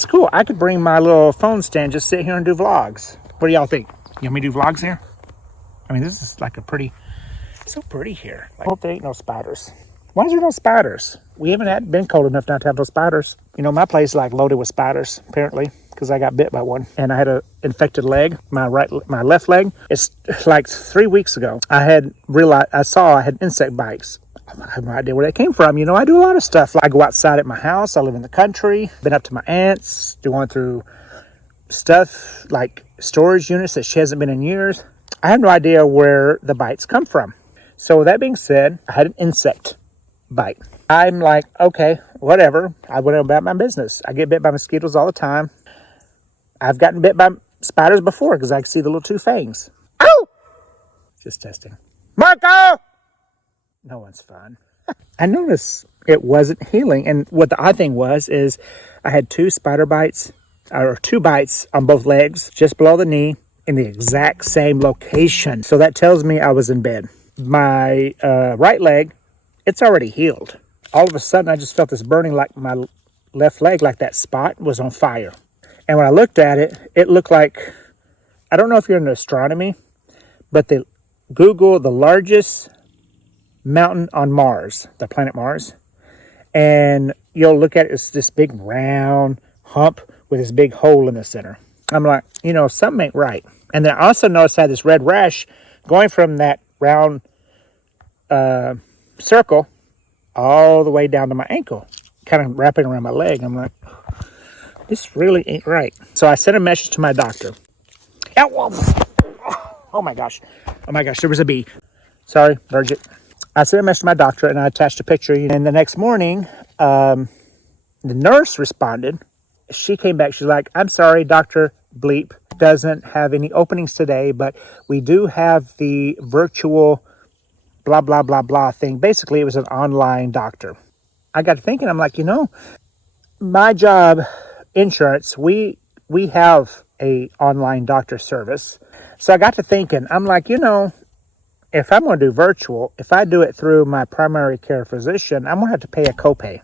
is cool. I could bring my little phone stand, just sit here and do vlogs. What do y'all think? You want me to do vlogs here? I mean, this is like so pretty here. I hope there ain't no spiders. Why is there no spiders? We haven't been cold enough not to have no spiders. You know, my place is like loaded with spiders, apparently, because I got bit by one. And I had an infected leg, my left leg. It's like 3 weeks ago. I saw I had insect bites. I have no idea where that came from. You know, I do a lot of stuff. I go outside at my house. I live in the country. Been up to my aunt's, going through stuff like storage units that she hasn't been in years. I have no idea where the bites come from. So that being said, I had an insect bite. I'm like, okay, whatever. I went about my business. I get bit by mosquitoes all the time. I've gotten bit by spiders before because I can see the little two fangs. Ow! Just testing. Marco! No one's fun. I noticed it wasn't healing. And what the odd thing is I had two bites on both legs, just below the knee, in the exact same location. So that tells me I was in bed. My right leg, it's already healed. All of a sudden, I just felt this burning like my left leg, like that spot was on fire. And when I looked at it, it looked like, I don't know if you're into astronomy, but Google the largest mountain on Mars, the planet Mars, and you'll look at it, it's this big round hump with this big hole in the center. I'm like, something ain't right. And then I also noticed I had this red rash going from that round circle all the way down to my ankle, kind of wrapping around my leg. I'm like, this really ain't right. So I sent a message to my doctor. Oh my gosh, there was a bee. Sorry, Virgit. I sent a message to my doctor and I attached a picture. And the next morning, the nurse responded. She came back. She's like, I'm sorry, Dr. Bleep doesn't have any openings today, but we do have the virtual blah, blah, blah, blah thing. Basically, it was an online doctor. I got to thinking, I'm like, my job, insurance, we have a online doctor service. So I got to thinking, I'm like, if I'm going to do virtual, if I do it through my primary care physician, I'm going to have to pay a copay.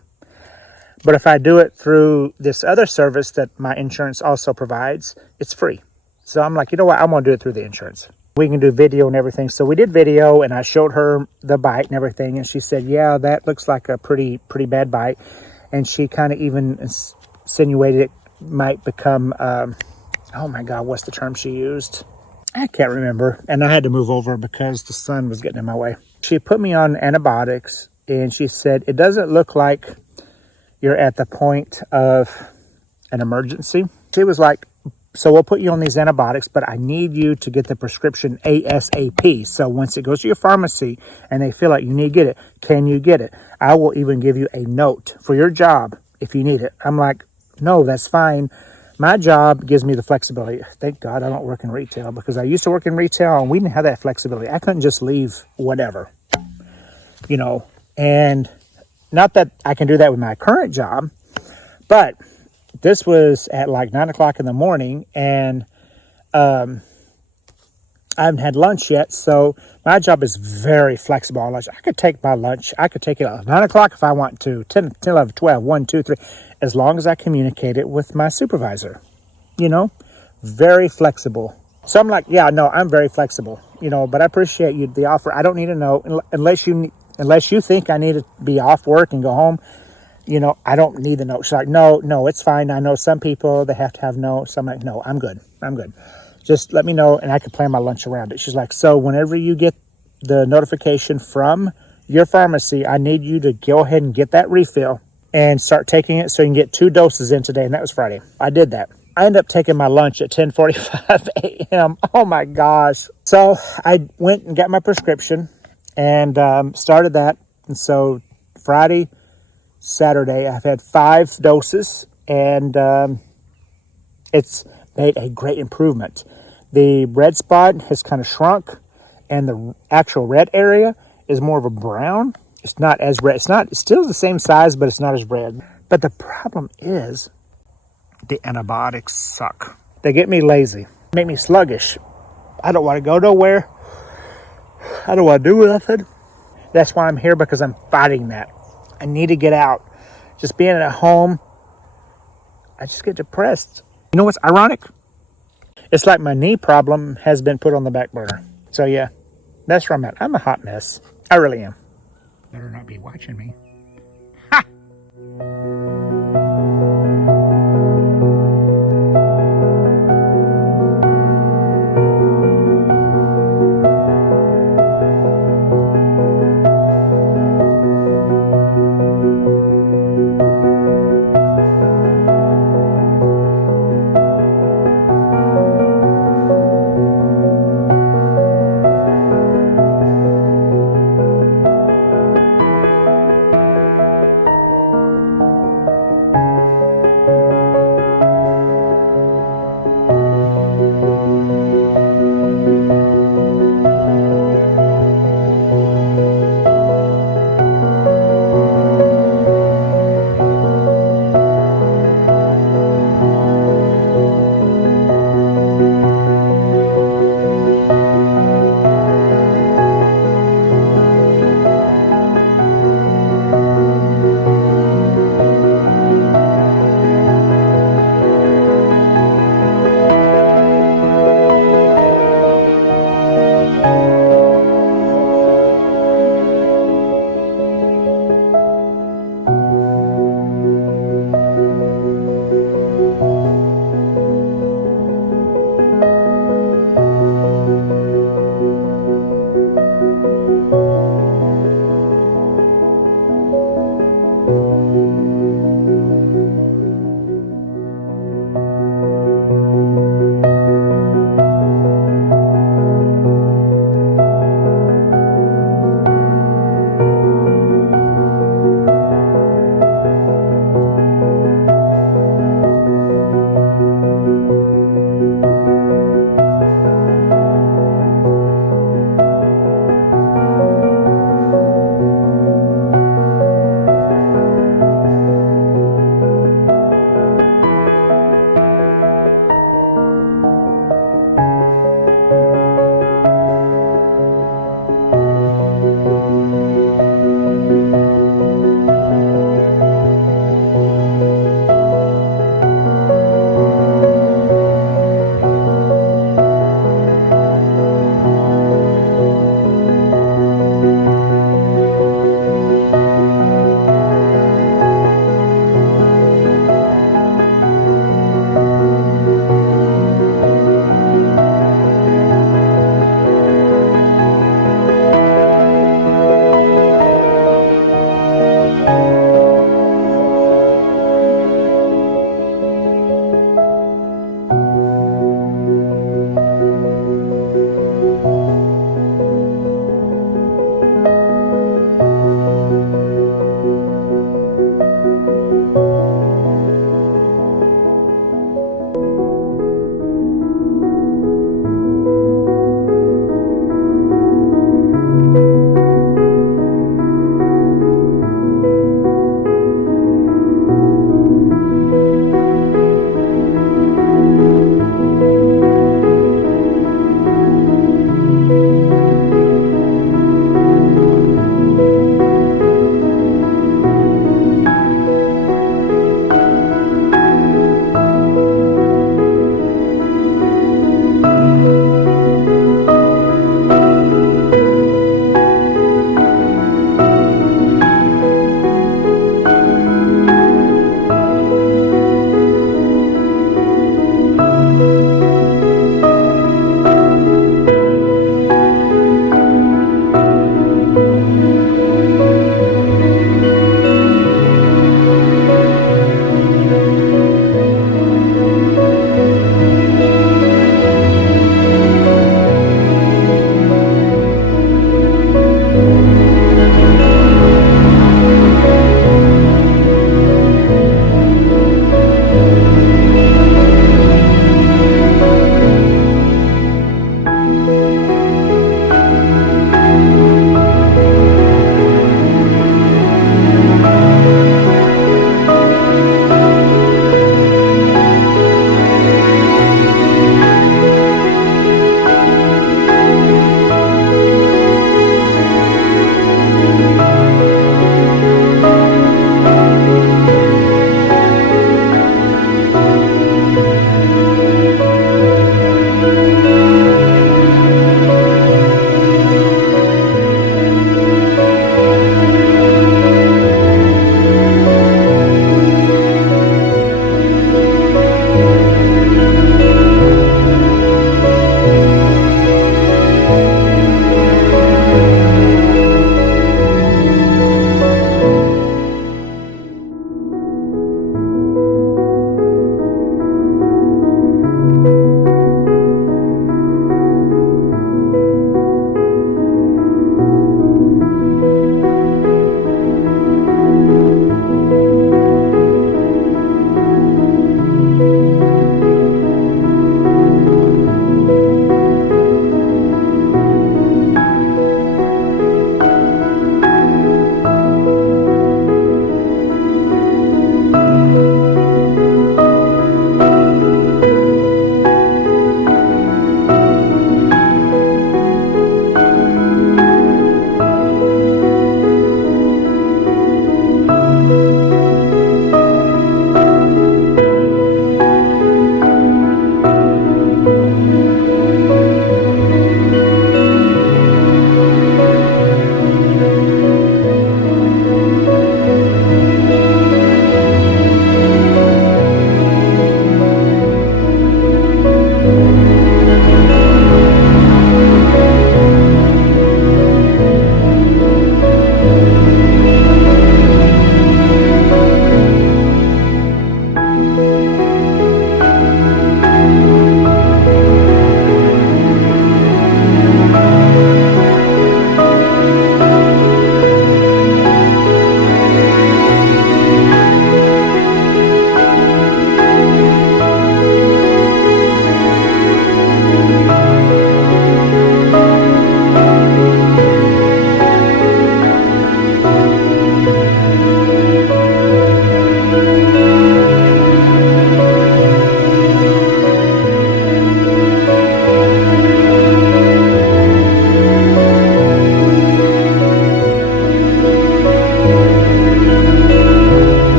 But if I do it through this other service that my insurance also provides, it's free. So I'm like, you know what? I'm going to do it through the insurance. We can do video and everything. So we did video and I showed her the bite and everything. And she said, yeah, that looks like a pretty bad bite. And she kind of even insinuated it might become, oh my God, what's the term she used? I can't remember. And I had to move over because the sun was getting in my way. She put me on antibiotics and she said, it doesn't look like you're at the point of an emergency. She was like, so we'll put you on these antibiotics, but I need you to get the prescription ASAP. So once it goes to your pharmacy and they feel like you need to get it, can you get it? I will even give you a note for your job if you need it. I'm like, no, that's fine. My job gives me the flexibility. Thank God I don't work in retail because I used to work in retail and we didn't have that flexibility. I couldn't just leave whatever, and not that I can do that with my current job, but this was at like 9 o'clock in the morning and I haven't had lunch yet. So my job is very flexible on lunch. I could take my lunch. I could take it at 9 o'clock if I want to, 10, 11, 12, 1, 2, 3, as long as I communicate it with my supervisor, very flexible. So I'm like, yeah, no, I'm very flexible, but I appreciate the offer. I don't need to know unless you think I need to be off work and go home. I don't need the note. She's like, no, it's fine. I know some people, they have to have notes. I'm like, no, I'm good. Just let me know and I can plan my lunch around it. She's like, so whenever you get the notification from your pharmacy, I need you to go ahead and get that refill and start taking it so you can get 2 doses in today. And that was Friday. I did that. I ended up taking my lunch at 10:45 a.m. Oh my gosh. So I went and got my prescription and started that. And so Friday, Saturday, I've had 5 doses and it's made a great improvement. The red spot has kind of shrunk and the actual red area is more of a brown. It's not as red. It's still the same size, but it's not as red. But the problem is the antibiotics suck. They get me lazy, make me sluggish. I don't want to go nowhere. I don't want to do nothing. That's why I'm here, because I'm fighting that. I need to get out. Just being at home, I just get depressed. You know what's ironic? It's like my knee problem has been put on the back burner. So yeah, that's where I'm at. I'm a hot mess. I really am. Better not be watching me. Ha!